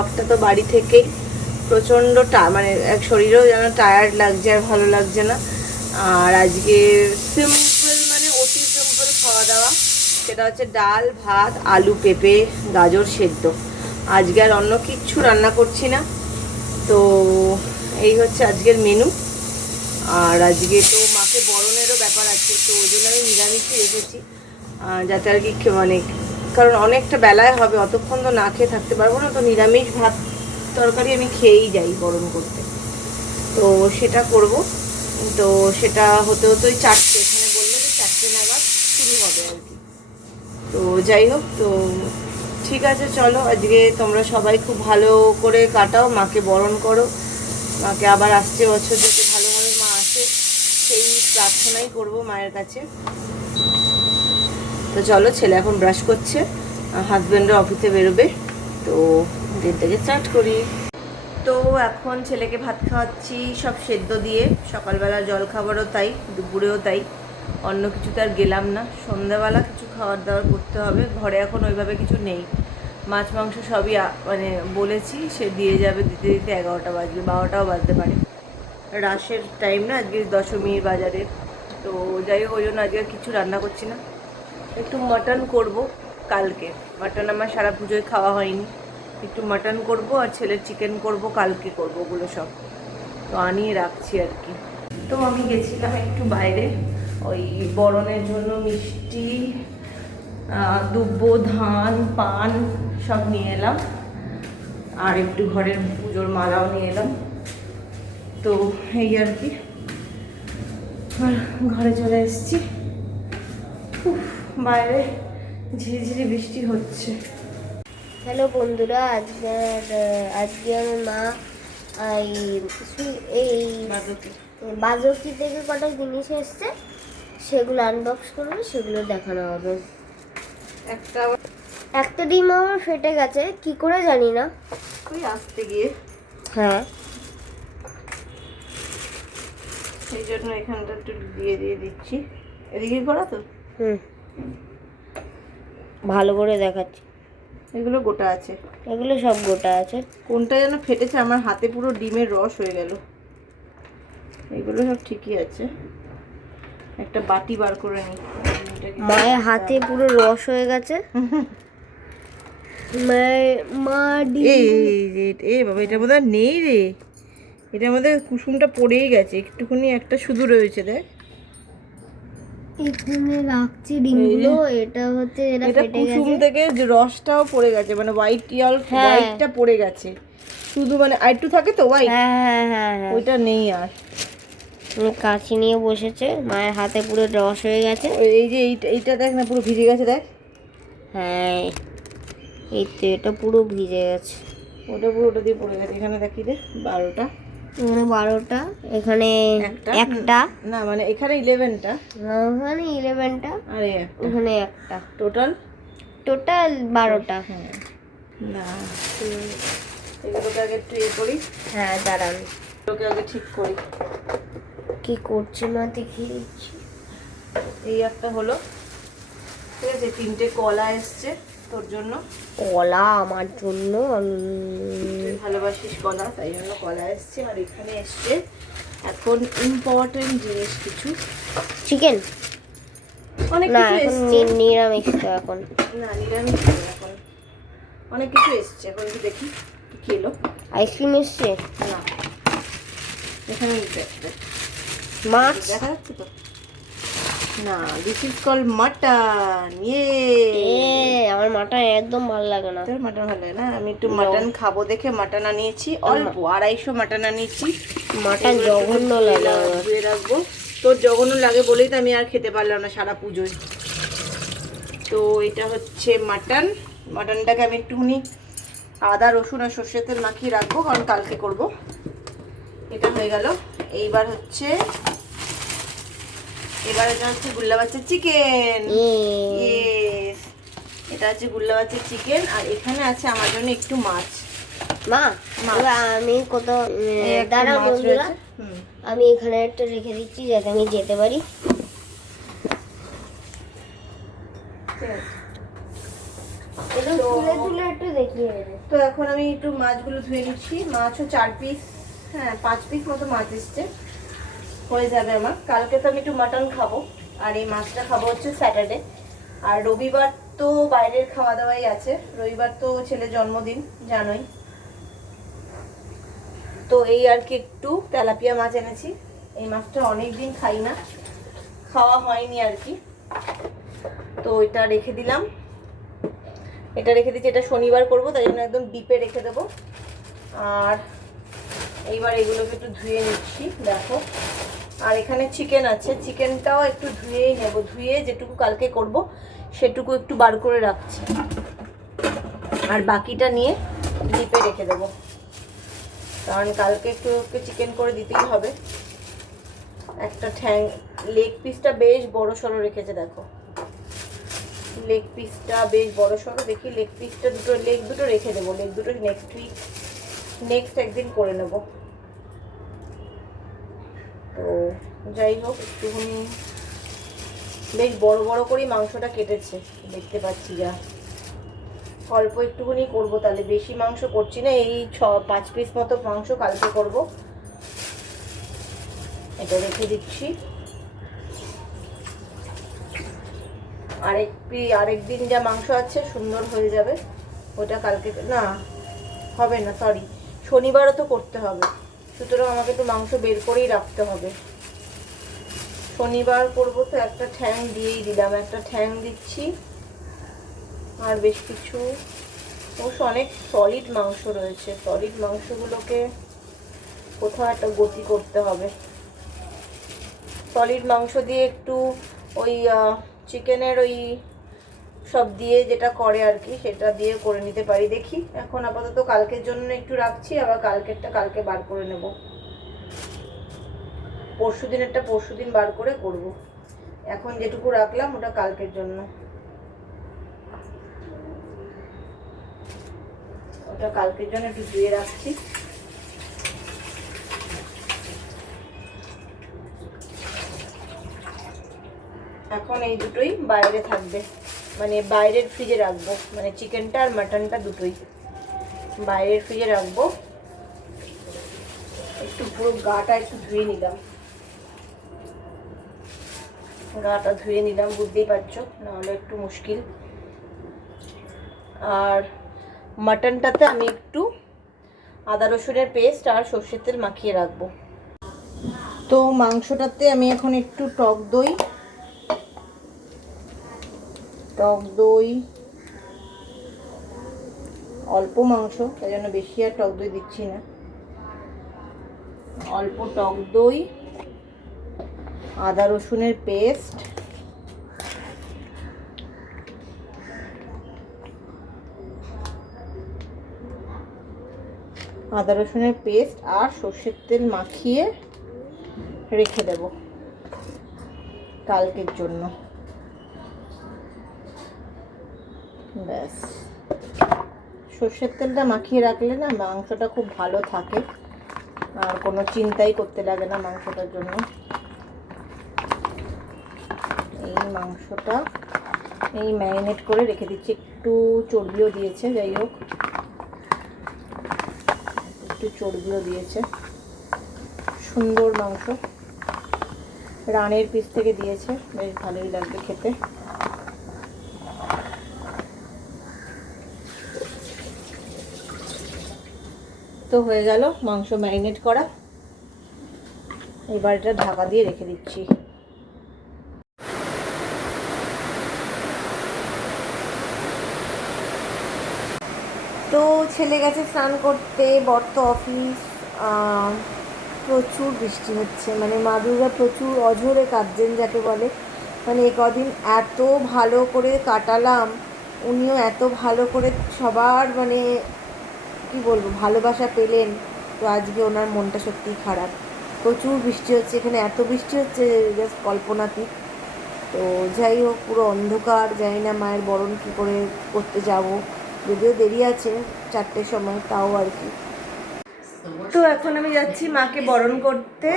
ব্লগটা তো বাড়ি থেকেই প্রচণ্ড টা মানে শরীরেও যেন টায়ার্ড লাগছে আর ভালো লাগছে না। আর আজকে সিম্পল মানে অতি সিম্পল খাওয়া দাওয়া। সেটা হচ্ছে ডাল ভাত আলু পেঁপে গাজর সেদ্ধ। আজকে আর অন্য কিচ্ছু রান্না করছি না। তো এই হচ্ছে আজকের মেনু আর আজকে তো মাকে বরণেরও ব্যাপার আছে তো ওই জন্য আমি নিরামিষই রেখেছি। আহ, যাতে আর কি মানে কারণ অনেকটা বেলায় হবে, অতক্ষণ তো না খেয়ে থাকতে পারব না, তো নিরামিষ ভাত তরকারি আমি খেয়েই যাই বরণ করতে। তো সেটা করব। তো সেটা হতে হতে ওই চারটে, এখানে বলল যে চারটে নাগাদ শুরু হবে আর কি। তো যাই হোক, তো ঠিক আছে, চলো, আজকে তোমরা সবাই খুব ভালো করে কাটাও, মাকে বরণ করো। মাকে আবার আসছে বছর যাতে ভালোভাবে মা আসে, সেই প্রার্থনাই করব মায়ের কাছে। তো চলো, ছেলে এখন ব্রাশ করছে হাজব্যান্ডরা অফিসে বেরোবে, তো দিনটাকে স্টার্ট করি। তো এখন ছেলেকে ভাত খাওয়াচ্ছি, সব সেদ্ধ দিয়ে। সকালবেলা জল খাবারও তাই, দুপুরেও তাই। অন্য কিছুতে আর গেলাম না। সন্ধ্যাবেলা কিছু খাবার দাবার করতে হবে। ঘরে এখন ওইভাবে কিছু নেই। মাছ, মাংস সবই মানে বলেছি, সে দিয়ে যাবে দিতে দিতে এগারোটা বাজবে, বারোটাও বাজতে পারে। রাশের টাইম না, আজকে দশমীর বাজারে তো যাই হোক, ওই জন্য আজকে কিছু রান্না করছি না। একটু মাটন করব কালকে। মাটন আমার সারা পুজোয় খাওয়া হয়নি। একটু মাটন করব আর ছেলের চিকেন করব কালকে করব ওগুলো সব। তো আনিয়ে রাখছি আর কি। তো আমি গেছিলাম একটু বাইরে। ওই বরণের জন্য মিষ্টি দুব্বো ধান পান সব নিয়ে এলাম। আর একটু ঘরের পুজোর মালাও নিয়ে এলাম। তো এই আর কি। ঘরে চলে এসেছি। উফ, বাইরে ঝিরিঝিরি বৃষ্টি হচ্ছে। হ্যালো বন্ধুরা আজকে আজকে আমার মা এই এই। বাজকি থেকে কটা জিনিস এসছে সেগুলো আনবক্স করবে সেগুলো দেখানো হবে। একটা একটা ডিম আমার ফেটে গেছে কি করে জানি না। ওই আসতে গিয়ে। হ্যাঁ। সেই জন্য এখানটা একটু দিয়ে দিয়ে দিচ্ছি। এদিকে করা তো? হুম। ভালো করে দেখাচ্ছি। এগুলো গোটা আছে। এগুলো সব গোটা আছে। কোনটা যেন ফেটেছে আমার হাতে পুরো ডিমের রস হয়ে গেল। এগুলো সব ঠিকই আছে। একটা বাটি বার করে নিই। মায়ের হাতে পুরো রস হয়ে গেছে। এ বাবা মধ্যে আর নেই রে। এটার মধ্যে কুসুমটা পড়েই গেছে। একটুখানি একটা শুধু রয়েছে দেখ। এখানে রাখছি ডিমগুলো এটা হচ্ছে এটা ফেটে কুসুম থেকে যে রসটাও পড়ে গেছে মানে হোয়াইট ইয়াল হ্যাঁ। হোয়াইটটা পড়ে গেছে। শুধু মানে আইটু থাকে তো হোয়াইট হ্যাঁ হ্যাঁ হ্যাঁ ওইটা নেই আর। কাঁচি নিয়ে বসেছে মায়ের হাতে পুরো রস হয়ে গেছে। এই যে এইটা এইটা দেখ না পুরো ভিজে গেছে দেখ। হ্যাঁ এই তো এটা পুরো ভিজে গেছে। ওটা পুরো ওটা দিয়ে পড়ে গেছে। এখানে দেখি দে বারোটা। এখানে বারোটা এখানে একটা? না মানে এখানে ইলেভেনটা ওখানে ইলেভেনটা আর ওখানে একটা। টোটাল টোটাল বারোটা। হ্যাঁ। না এগুলোকে আগে একটু ইয়ে করি। হ্যাঁ দাঁড়ান। এগুলোকে আগে ঠিক করি। কি করছে মা দেখি। এই একটা হলো। ঠিক আছে তিনটে কলা এসছে। তোর জন্য? কলা আমার জন্য ভালোবাসিস কলা তাই জন্য কলা এসছে আর এখানে এসছে এখন ইম্পর্টেন্ট জিনিস কিছু। চিকেন অনেক কিছু এসছে। নিরামিষ তো এখন। না নিরামিষ এখন। অনেক কিছু এসছে এখন একটু দেখি কি এলো আইসক্রিম এসছে? না এখানে। মাছ? দেখা যাচ্ছে তো? না দিস ইজ কল মাটন ইয়ে এ আমার মাটা একদম ভালো লাগে না। তোর মাটন ভালো লাগে না? আমি একটু মাটন খাব দেখে মাটন আনিয়েছি অল্প আড়াইশো মাটন আনিয়েছি। মাটন জঘন্য লাগে ধুয়ে রাখব। তোর জঘন্য লাগে বলেই তো আমি আর খেতে পারলাম না সারা পুজোয়। তো এটা হচ্ছে মাটন। মাটনটাকে আমি একটুখানি আদা রসুন আর সর্ষের তেল মাখিয়ে রাখব কারণ কালকে করব। এটা হয়ে গেল। এইবার হচ্ছে এবার এটা হচ্ছে গুল্লা বাচ্চার চিকেন এটা হচ্ছে গুল্লা বাচ্চার চিকেন আর এখানে আছে আমার জন্য একটু মাছ। মা আমি কত দাঁড়া বন্ধুরা। আমি এখানে একটা রেখে দিচ্ছি যাতে আমি যেতে পারি। তো এখন আমি একটু মাছগুলো ধুয়ে নিচ্ছি। মাছও চার পিস হ্যাঁ পাঁচ পিস মতো মাছ এসছে। হয়ে যাবে আমার। কালকে তো আমি একটু মাটন খাব, আর এই মাছটা খাব হচ্ছে স্যাটারডে আর রবিবার তো বাইরের খাওয়া দাওয়াই আছে। রবিবার তো ছেলের জন্মদিন, জানোই। তো এই আর কি একটু তেলাপিয়া মাছ এনেছি। এই মাছটা অনেক দিন খাই না। খাওয়া হয়নি আর কি। তো এটা রেখে দিলাম। এটা রেখে দিচ্ছি, এটা শনিবার করব, তাই জন্য একদম ডিপে রেখে দেবো। আর এইবার এগুলোকে একটু ধুয়ে নিচ্ছি, দেখো। আর এখানে চিকেন আছে। চিকেনটাও একটু ধুয়েই নেব। ধুয়ে যেটুকু কালকে করব, সেটুকু একটু বার করে রাখছি। আর বাকিটা নিয়ে ডিপে রেখে দেবো। কারণ কালকে একটু চিকেন করে দিতেই হবে। একটা ঠ্যাং লেগ পিসটা বেশ বড় সড়ো রেখেছে, দেখো। লেগ পিসটা বেশ বড় সড়ো। দেখি লেগ পিসটা দুটো লেগ দুটো রেখে দেবো। লেগ দুটো নেক্সট উইক নেক্সট একদিন করে নেব। তো যাই হোক, একটুখানি বেশ বড় বড় করেই মাংসটা কেটেছে, দেখতে পাচ্ছি যা। অল্প একটুখানি করব তাহলে, বেশি মাংস করছি না, এই ছ, পাঁচ পিস মতো মাংস কালকে করব। এটা রেখে দিচ্ছি। আরেক পি- আরেক দিন যা মাংস আছে, সুন্দর হয়ে যাবে। ওটা কালকে, না, হবে না সরি শনিবারও তো করতে হবে। সুতরাং আমাকে একটু মাংস বের করেই রাখতে হবে। শনিবার করব তো একটা ঠ্যাং দিয়েই দিলাম, একটা ঠ্যাং দিচ্ছি। আর বেশ কিছু, অবশ্য অনেক সলিড মাংস রয়েছে। সলিড মাংসগুলোকে কোথাও একটা গতি করতে হবে। সলিড মাংস দিয়ে একটু ওই চিকেনের ওই সব দিয়ে যেটা করে আর কি, সেটা দিয়ে করে নিতে পারি। দেখি, এখন আপাতত কালকের জন্য একটু রাখছি, আবার কালকেরটা কালকে বার করে নেব। পরশু দিনেরটা পরশু দিন বার করে করব। এখন যেটুকু রাখলাম, ওটা কালকের জন্য। ওটা কালকের জন্য একটু ধুয়ে রাখছি। এখন এই দুটোই বাইরে থাকবে। মানে বাইরের ফ্রিজে রাখব। মানে চিকেনটা আর মাটনটা দুটোই। বাইরের ফ্রিজে রাখব। একটু পুরো গাটা একটু ধুয়ে নিলাম। গাটা ধুয়ে নিলাম, বুঝতেই পারছ? নাহলে একটু মুশকিল। আর মাটনটাতে আমি একটু আদা রসুনের পেস্ট আর সর্ষের তেল মাখিয়ে রাখব। তো মাংসটাতে আমি এখন একটু টক দই টক দই, অল্প মাংস, তাই জন্য বেশি আর টক দই দিচ্ছি না। অল্প টক দই, আদা রসুনের পেস্ট, আদা রসুনের পেস্ট আর সর্ষের তেল মাখিয়ে রেখে দেব কালকের জন্য। ব্যাস। সর্ষের তেলটা মাখিয়ে রাখলে না মাংসটা খুব ভালো থাকে। আর কোনো চিন্তাই করতে লাগে না মাংসটার জন্য। এই মাংসটা এই ম্যারিনেট করে রেখে দিচ্ছি। একটু চর্বিও দিয়েছে, যাই হোক। একটু চর্বিও দিয়েছে। সুন্দর মাংস। রানের পিস থেকে দিয়েছে। বেশ ভালোই লাগবে খেতে। তো হয়ে গেল, মাংস ম্যারিনেট করা। এবার এটা ঢাকা দিয়ে রেখে দিচ্ছি। তো ছেলে গেছে স্নান করতে বর্ত অফিস প্রচুর বৃষ্টি হচ্ছে। মানে মা দুর্গা প্রচুর অঝোরে কাঁদছেন যাকে বলে। মানে এ কদিন এত ভালো করে কাটালাম, উনিও এত ভালো করে সবার মানে কি বলব, ভালোবাসা পেলেন তো আজকে ওনার মনটা সত্যিই খারাপ। প্রচুর বৃষ্টি হচ্ছে এখানে, এত বৃষ্টি হচ্ছে জাস্ট কল্পনাতীত তো যাই হোক, পুরো অন্ধকার, জানি না মায়ের বরণ কী করে করতে যাব। যদিও দেরি আছে চারটের সময়, তাও আর কি। তো এখন আমি যাচ্ছি মাকে বরণ করতে,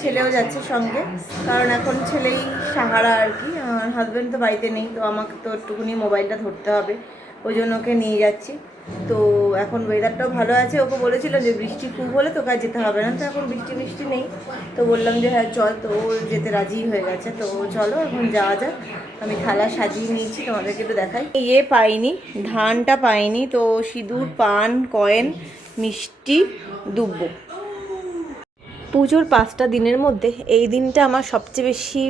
ছেলেও যাচ্ছে সঙ্গে। কারণ এখন ছেলেই সাহারা আর কি। আমার হাজব্যান্ড তো বাড়িতে নেই, তো আমাকে তো একটুখানি মোবাইলটা ধরতে হবে। ওই জন্য ওকে নিয়ে যাচ্ছি। তো এখন ওয়েদারটাও ভালো আছে। ওকে বলেছিল যে বৃষ্টি খুব হলে তোকে আর যেতে হবে না। তো এখন বৃষ্টি বৃষ্টি নেই। তো বললাম যে হ্যাঁ চল তো, ও যেতে রাজি হয়ে গেছে। তো চলো, এখন যাওয়া যাক। আমি থালা সাজিয়ে নিয়েছি, তোমাদেরকে একটু দেখাই। ইয়ে পাইনি, ধানটা পাইনি। তো সিঁদুর, পান, কয়েন, মিষ্টি, দুব্বো। পুজোর পাঁচটা দিনের মধ্যে এই দিনটা আমার সবচেয়ে বেশি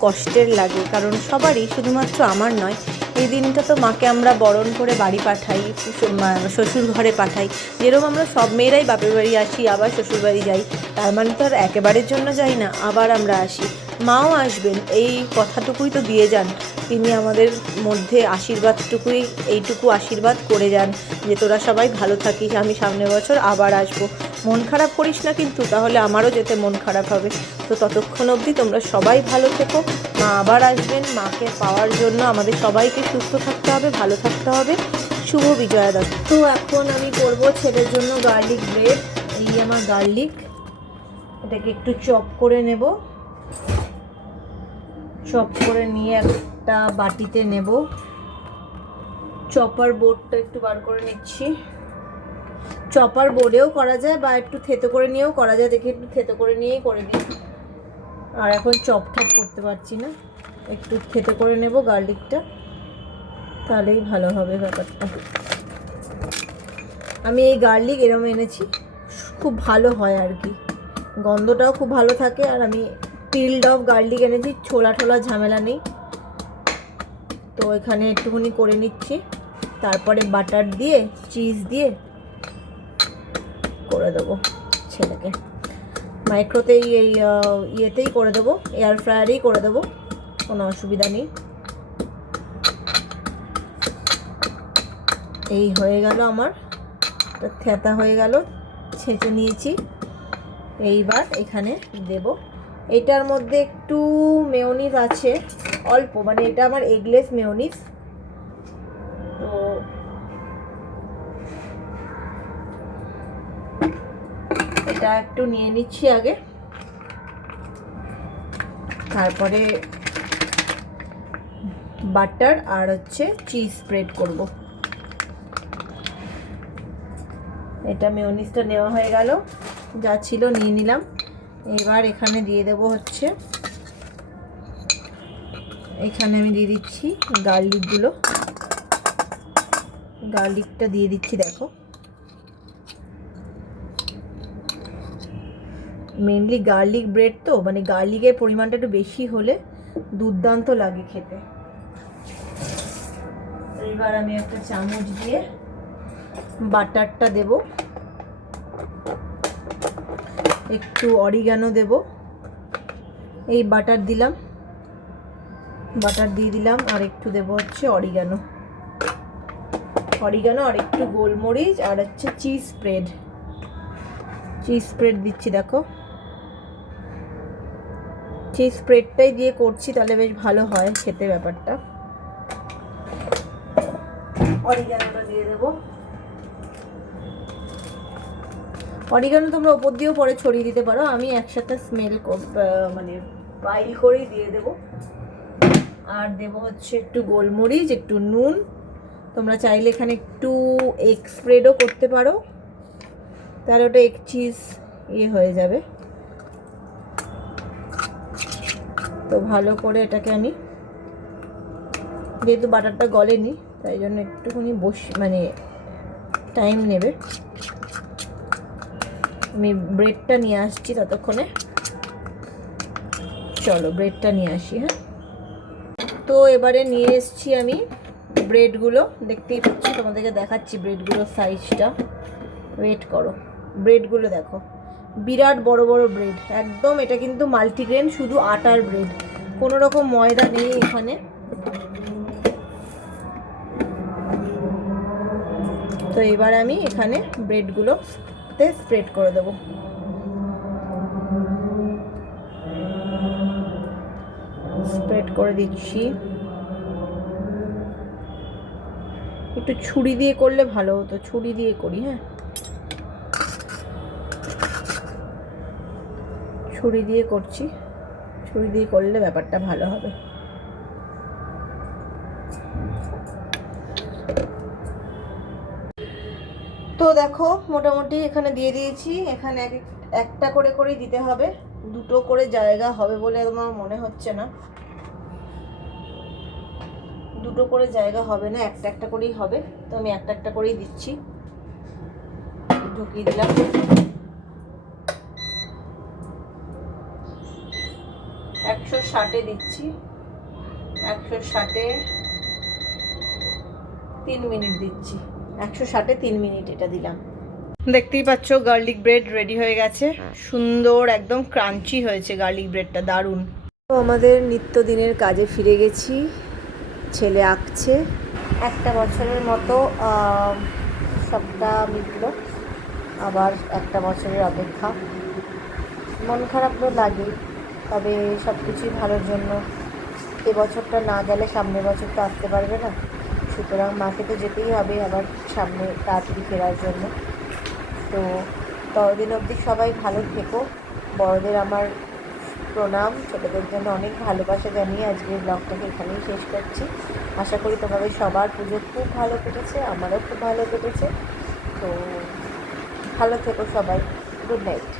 কষ্টের লাগে। কারণ সবারই, শুধুমাত্র আমার নয় এই দিনটা তো মাকে আমরা বরণ করে বাড়ি পাঠাই, শ্বশুর ঘরে পাঠাই। যেরকম আমরা সব মেয়েরাই বাপের বাড়ি আসি, আবার শ্বশুর বাড়ি যাই। তার মানে তো আর একেবারের জন্য যাই না, আবার আমরা আসি। মাও আসবেন, এই কথাটুকুই তো দিয়ে যান। তিনি আমাদের মধ্যে আশীর্বাদটুকুই, এইটুকু আশীর্বাদ করে যান যে তোরা সবাই ভালো থাকিস, আমি সামনের বছর আবার আসব। মন খারাপ করিস না কিন্তু, তাহলে আমারও যেতে মন খারাপ হবে। তো ততক্ষণ অবধি তোমরা সবাই ভালো থেকো। মা আবার আসবেন, মাকে পাওয়ার জন্য আমাদের সবাইকে সুস্থ থাকতে হবে, ভালো থাকতে হবে। শুভ বিজয়া দত্ত তো এখন আমি করব ছেলের জন্য গার্লিক ব্রেড। এই আমার গার্লিক। এটাকে একটু চপ করে নেব। চপ করে নিয়ে একটা বাটিতে নেব। চপার বোর্ডটা একটু বার করে নিচ্ছি। চপার বোর্ডেও করা যায় বা একটু থেতো করে নিয়েও করা যায়। দেখি একটু থেতো করে নিয়েই করে দিই। আর এখন চপ ঠপ করতে পারছি না। একটু থেতো করে নেব গার্লিকটা। তাহলেই ভালো হবে ব্যাপারটা। আমি এই গার্লিক এরম এনেছি। খুব ভালো হয় আর কি। গন্ধটাও খুব ভালো থাকে আর আমি পিল্ড অফ গার্লিক এনেছি, ছোলা ঠোলা ঝামেলা নেই। তো এখানে একটুখানি করে নিচ্ছি। তারপরে বাটার দিয়ে, চিজ দিয়ে করে দেবো ছেলেকে। মাইক্রোতেই এই ইয়েতেই করে দেবো, এয়ার ফ্রায়ারেই করে দেবো, কোনো অসুবিধা নেই। এই হয়ে গেল আমার থেতা হয়ে গেল, ছেঁচে নিয়েছি। এইবার এখানে দেব এটার মধ্যে একটু মেয়নিজ আছে, অল্প মানে এটা আমার এগলেস মেয়নিজ তো এটা একটু নিয়ে নিচ্ছি আগে। তারপরে বাটার আর হচ্ছে চিজ স্প্রেড করব। এটা মেয়নিজটা নেওয়া হয়ে গেল, যা ছিল নিয়ে নিলাম। এবার এখানে দিয়ে দেব হচ্ছে, এখানে আমি দিয়ে দিচ্ছি গার্লিকগুলো। গার্লিকটা দিয়ে দিচ্ছি, দেখো। মেনলি গার্লিক ব্রেড তো মানে গার্লিকের পরিমাণটা একটু বেশি হলে দুর্দান্ত লাগে খেতে। এবার আমি একটা চামচ দিয়ে বাটারটা দেব। একটু অরিগানো দেব। এই বাটার দিলাম। বাটার দিয়ে দিলাম আর একটু দেব হচ্ছে অরিগানো। অরিগানো আর একটু গোলমরিচ আর হচ্ছে চিজ স্প্রেড। চিজ স্প্রেড দিচ্ছি, দেখো। চিজ স্প্রেডটাই দিয়ে করছি, তাহলে বেশ ভালো হয় খেতে ব্যাপারটা। অরিগানোটা দিয়ে দেবো। অরিগানো, তোমরা ওপর দিয়েও পরে ছড়িয়ে দিতে পারো। আমি একসাথে স্মেল মানে পাইল করেই দিয়ে দেবো। আর দেব হচ্ছে একটু গোলমরিচ, একটু নুন। তোমরা চাইলে এখানে একটু এগ স্প্রেডও করতে পারো। তাহলে ওটা এগ চিজ ইয়ে হয়ে যাবে। তো ভালো করে এটাকে আমি যেহেতু বাটারটা গলেনি, তাই জন্য একটুখানি বস মানে টাইম নেবে। আমি ব্রেডটা নিয়ে আসছি ততক্ষণে। চলো ব্রেডটা নিয়ে আসি হ্যাঁ? তো এবারে নিয়ে এসছি আমি ব্রেডগুলো দেখতেই পাচ্ছি, তোমাদেরকে দেখাচ্ছি ব্রেডগুলোর সাইজটা ওয়েট করো। ব্রেডগুলো দেখো। বিরাট বড় বড় ব্রেড একদম এটা কিন্তু মাল্টিগ্রেন শুধু আটার ব্রেড কোনো রকম ময়দা নেই এখানে। তো এবার আমি এখানে ব্রেডগুলোতে স্প্রেড করে দেবো। স্প্রেড করে দিচ্ছি। একটু ছুরি দিয়ে করলে ভালো হতো, ছুরি দিয়ে করি হ্যাঁ। ছুরি দিয়ে করছি, ছুরি দিয়ে করলে ব্যাপারটা ভালো হবে। তো দেখো, মোটামুটি এখানে দিয়ে দিয়েছি। এখানে এক একটা করে করেই দিতে হবে। দুটো করে জায়গা হবে বলে আমার মনে হচ্ছে না। দুটো করে জায়গা হবে না, একটা একটা করেই হবে। তো আমি একটা একটা করেই দিচ্ছি। ঢুকিয়ে দিলাম। একশো ষাটে দিচ্ছি। একশো ষাটে তিন মিনিট দিচ্ছি। একশো ষাটে তিন মিনিট এটা দিলাম। দেখতেই পাচ্ছ গার্লিক ব্রেড রেডি হয়ে গেছে। সুন্দর একদম ক্রাঞ্চি হয়েছে গার্লিক ব্রেডটা দারুণ। তো আমাদের নিত্যদিনের কাজে ফিরে গেছি ছেলে আঁকছে। একটা বছরের মতো সবটা মিটল আবার একটা বছরের অপেক্ষা। মন খারাপ তো লাগেই তবে সব কিছুই ভালোর জন্য। এবছরটা না গেলে সামনের বছর তো আসতে পারবে না। সুতরাং মাকে তো যেতেই হবে আবার সামনে তাড়াতাড়ি ফেরার জন্য। তো ততদিন অবধি সবাই ভালো থেকো। বড়দের আমার প্রণাম। ছোটোদের জন্য অনেক ভালোবাসা জানিয়ে আজকের ব্লগটাকে এখানেই শেষ করছি। আশা করি তোমাদের সবার পুজো খুব ভালো কেটেছে, আমারও খুব ভালো কেটেছে। তো ভালো থেকো সবাই। Good night.